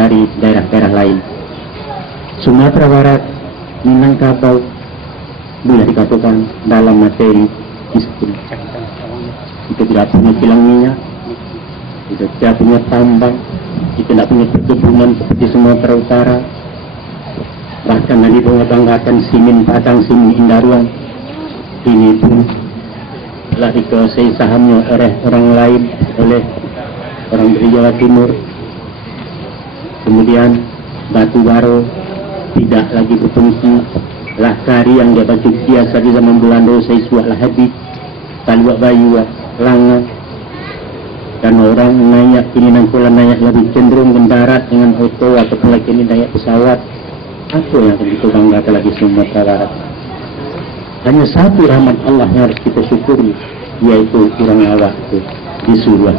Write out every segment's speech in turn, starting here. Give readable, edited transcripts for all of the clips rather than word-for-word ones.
dari daerah-daerah lain. Sumatera Barat, Minangkabau boleh dikatakan dalam materi miskin. Itu tidak punya kilang minyak, itu tidak punya tambang, itu tidak punya perkebunan seperti Sumatera Utara. Bahkan tadi banggakan Simin Padang, Simin Indaruang, ini pun telah dikuasai sahamnya oleh orang lain, oleh orang dari Jawa Timur. Kemudian batu bara tidak lagi berfungsi, Lahkari yang dia baju biasa di zaman Belanda saya suahlah habis, Talwak Bayu, Langa, dan orang naik ini nangkulan naik lebih cenderung mendarat dengan auto ataupun lagi ini naik pesawat. Apa yang akan kita banggakan lagi Sumatera Barat? Hanya satu rahmat Allah yang harus kita syukuri, yaitu orang awak itu disuruh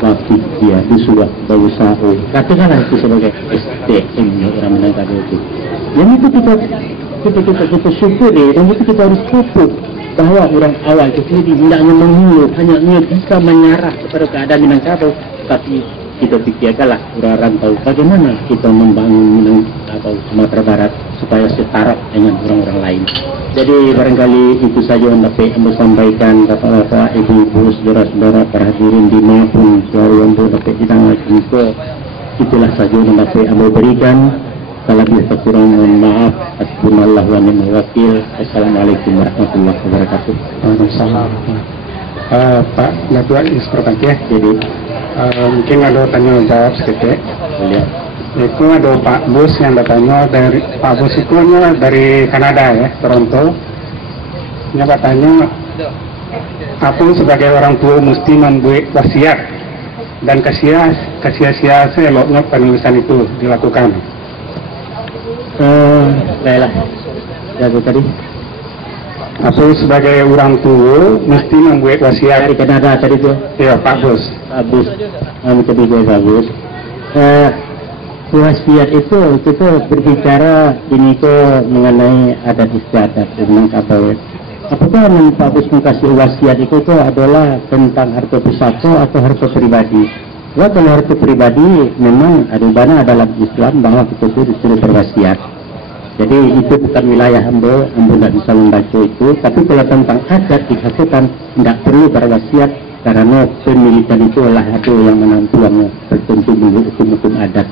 waktu dia disuruh berusaha. Katakanlah itu sebagai SDM orang Minangkabau itu. Yang itu kita syukuri, dan itu kita harus pupuk bahwa orang awal itu sendiri tidak hanya mengeluh, hanya bisa menyarah kepada keadaan Minangkabau, tapi kita pikirkanlah orang rantau bagaimana kita membangun Minangkabau Sumatera Barat supaya setara dengan orang-orang lain. Jadi barangkali itu saja yang dapat Anda sampaikan, bapak-bapak, ibu-ibu, saudara-saudara, para hadirin di maupun suara yang dapat ditanggapi. Itulah saja yang dapat Anda berikan. Kalau bisa kurang mohon maaf. Hasbunallah wa ni'mal wakil. Assalamualaikum warahmatullahi wabarakatuh. Waalaikumsalam. Pak Natua Inspektor ya. Jadi mungkin ada tanya jawab sedikit. Boleh. Itu ada Pak Bus yang bertanya dari Pak Bus itu dari Kanada ya, Toronto. Dia bertanya, aku sebagai orang tua mesti membuat wasiat dan kesia-sia seloknya penulisan itu dilakukan. Baiklah, jago tadi. Aku sebagai orang tua mesti membuat wasiat Dari Kanada tadi tu. ya Pak Bus. Bagus, tadi juga bagus. Wasiat itu kita berbicara ini ke mengenai adat istiadat Minangkabau. Apakah Pak Bus kasih wasiat itu adalah tentang harta pusaka atau harta pribadi? Kalau harta pribadi memang ada dana dalam Islam bahwa kita itu disuruh berwasiat. Jadi itu bukan wilayah hamba tidak bisa membaca itu. Tapi kalau tentang adat dikatakan tidak perlu berwasiat karena pemilikan itu adalah ada yang menentukannya tertentu menurut hukum-hukum adat.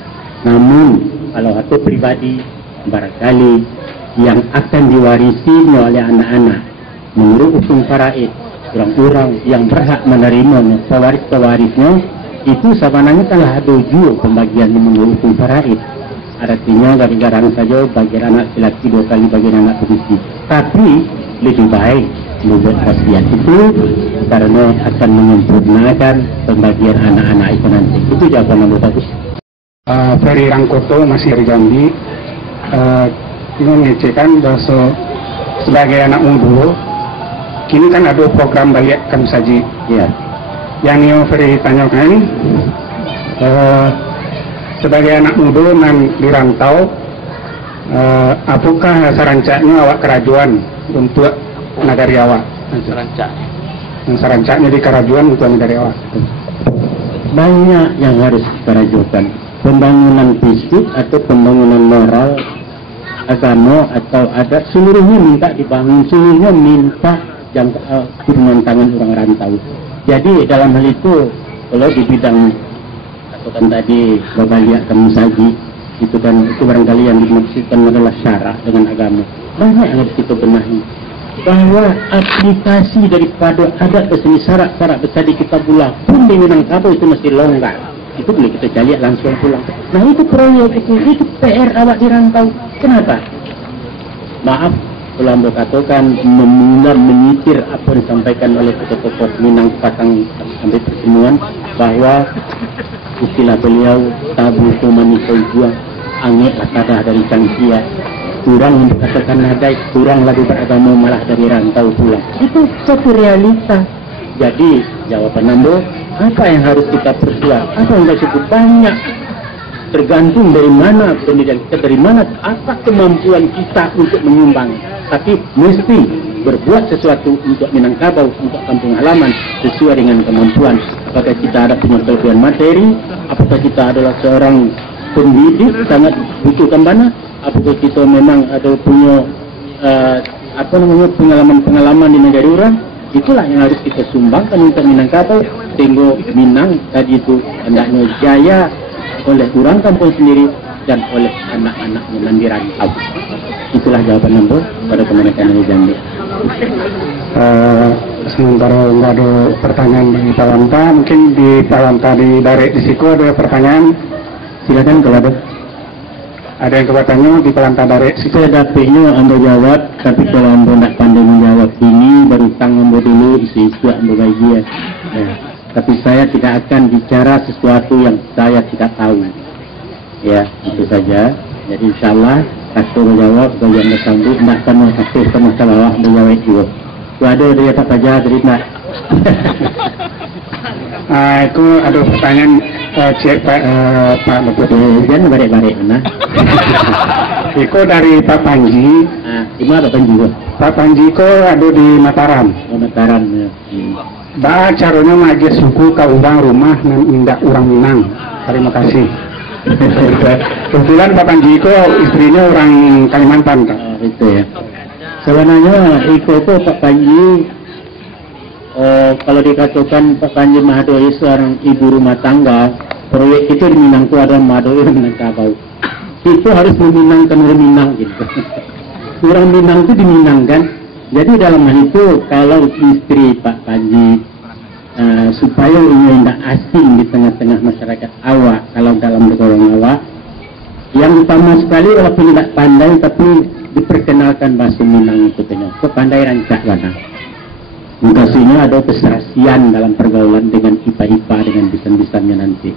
Namun kalau harta pribadi barangkali yang akan diwarisinya oleh anak-anak menurut hukum faraid, orang-orang yang berhak menerimanya, pewaris-pewarisnya itu sebenarnya telah ada juga pembagian menurut hukum faraid. Artinya garing-garing saja bagian anak laki 2 kali bagian anak berisi. Tapi lebih baik membuat wasiat itu karena akan menyempurnakan pembagian anak-anak itu nanti. Itu jawaban yang bagus. Ferry Rangkoto masih dari Jambi. Ini mengecekan bahwa sebagai anak muda kini kan ada program balik kamu saji Ya. yang Neo Ferry tanyakan, sebagai anak muda nan dirantau, apakah sarancanya awak kerajuan untuk negari awak? Sarancanya di kerajuan untuk negari awak. Banyak yang harus dikerajukan. Pembangunan fisik atau pembangunan moral, agama atau adat, seluruhnya minta dibangun, seluruhnya minta turun tangan orang rantau. Jadi dalam hal itu, kalau di bidang katakan tadi Bapak kamu saji, itu kan itu barangkali yang dimaksudkan adalah syarak dengan agama. Banyak yang harus kita benahi. Bahwa aplikasi daripada adat keseni syarak-syarak besar di Kitabullah pun di Minangkabau itu masih longgar. Itu boleh kita cari langsung pulang. Nah itu proyek itu PR awak di rantau. Kenapa? Maaf kalau anda katakan menyitir apa yang disampaikan oleh tokoh-tokoh Minang Patang sampai pertemuan bahwa istilah beliau tabu komunikasi juang angin akadah dari cangkia kurang yang dikatakan nadai kurang lagi beragama malah dari rantau pulang. Itu satu realita. Jadi jawaban anda, apa yang harus kita perjuang? Apa yang kita sebut banyak tergantung dari mana pendidikan kita, dari mana apa kemampuan kita untuk menyumbang. Tapi mesti berbuat sesuatu untuk Minangkabau, untuk kampung halaman sesuai dengan kemampuan. Apakah kita ada punya kelebihan materi, apakah kita adalah seorang pendidik sangat butuhkan mana. Apakah kita memang ada punya pengalaman di negara orang, itulah yang harus kita sumbangkan untuk Minangkabau. Tengok Minang tadi itu hendaknya jaya oleh orang kampung sendiri dan oleh anak-anaknya yang dirantau. Itulah jawaban Ambo pada kemenangan ini Jambi. Sementara nggak ada pertanyaan di Palanta, mungkin di Palanta di Darek di Siko ada pertanyaan. Silakan kalau ada. Ada yang bertanya di Palanta Darek Siko. Saya dapatnya Ambo jawab, tapi kalau Ambo nak pandai menjawab ini, baru tang Ambo dulu isi-isi Ambo bagi ya. Tapi saya tidak akan bicara sesuatu yang saya tidak tahu. Ya, itu saja. Jadi insyaallah aku menjawab bagian bersambut, nak sama satu sama bawah menjawab juga. Waduh, dia apa saja dari nak. Aku ada pertanyaan cek Pak Deputi. Jangan balik-balik mana. Iko dari Pak Panji. Di mana Pak Panji? Pak Panji ko ada di Mataram. Oh, Mataram. Ya. Bah caranya maju suku ke orang rumah dan indak orang Minang. Terima kasih. Kebetulan Pak Panji ko istrinya orang Kalimantan. Itu ya. Sebenarnya Iko itu Pak Panji. Kalau dikatakan Pak Panji Mahadoi seorang ibu rumah tangga, proyek itu di Minang itu ada Mahadoi Minangkabau. Itu harus meminangkan orang Minang gitu. Orang Minang itu diminangkan. Jadi dalam hal itu kalau istri Pak Panji supaya ini tidak asing di tengah-tengah masyarakat awak, kalau dalam negara awak, yang utama sekali walaupun tidak pandai tapi diperkenalkan bahasa Minang itu tanya. Kepandai rancak mana? Mungkasinya ada keserasian dalam pergaulan dengan IPA-IPA dengan bisan-bisannya nanti.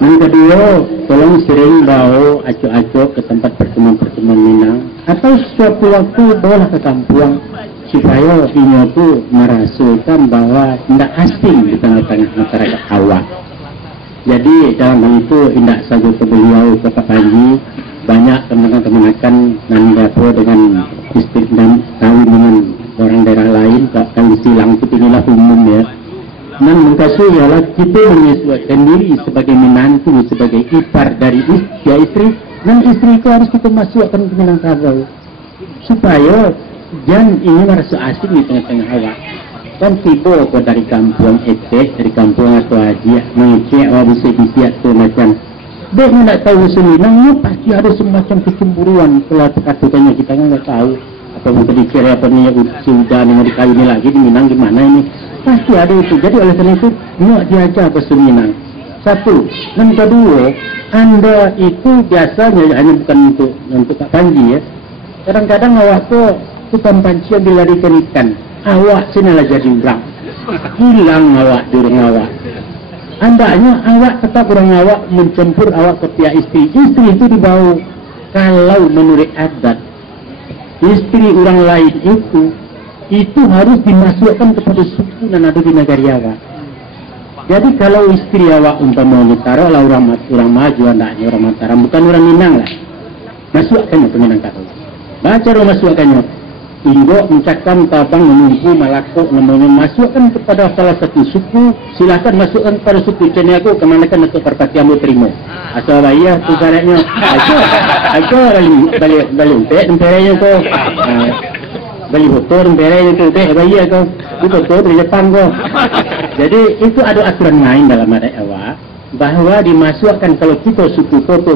Yang kedua, tolong sering bawa acok-acok ke tempat pertemuan-pertemuan Minang atau suatu waktu bawalah ke kampung supaya ini itu merasakan bahwa tidak asing di tengah-tengah masyarakat awak. Jadi dalam hal itu tidak saja ke beliau ke Pak Panji, banyak teman-teman nanti dengan istri dan kawin dengan orang daerah lain, kawin silang itu inilah umum ya. Dan mengkasih ialah kita menyesuaikan diri sebagai menantu, sebagai ipar dari istri, dan istri itu harus kita masukkan ke Minangkabau supaya jangan ini merasa asing di tengah-tengah awak. Kan tiba kau dari kampung etek, dari kampung atau haji, mengecek awak bisa tu macam dia tidak tahu Minang, pasti ada semacam kecemburuan. Kalau kata-katanya kita nggak tahu apa mungkin dikira apa ni sudah dengan dikawini lagi di Minang gimana ini. Pasti ada itu. Jadi oleh karena itu, nak diajar bahasa Minang. Satu. Dan kedua, Anda itu biasanya hanya bukan untuk Pak Panji ya. Kadang-kadang awak tu tukang pancian dilarikan ikan. Awak sinalah jadi berang. Hilang awak di orang awak. Andanya awak tetap orang awak mencempur awak ke pihak istri. Istri itu dibawa. Kalau menurut adat, istri orang lain itu harus dimasukkan kepada suku dan ada di negara awak. Jadi kalau istri awak umpamanya taruh lah orang maju anaknya orang Mataram, bukan orang Minang lah, masukkannya ke Minangkabau. Baca orang masukkannya. Inggo mencakam tabang menumpu malako namanya masukkan kepada salah satu suku, silakan masukkan kepada suku channel aku kemana kan untuk perpati ambo terima. Asal bayar tu syaratnya. Balik temperanya tu. Beli motor, berenya tu, bayar kau. Itu betul dari Jepang kau. Jadi itu ada aturan lain dalam adat awak, bahawa dimasukkan kalau kita suku foto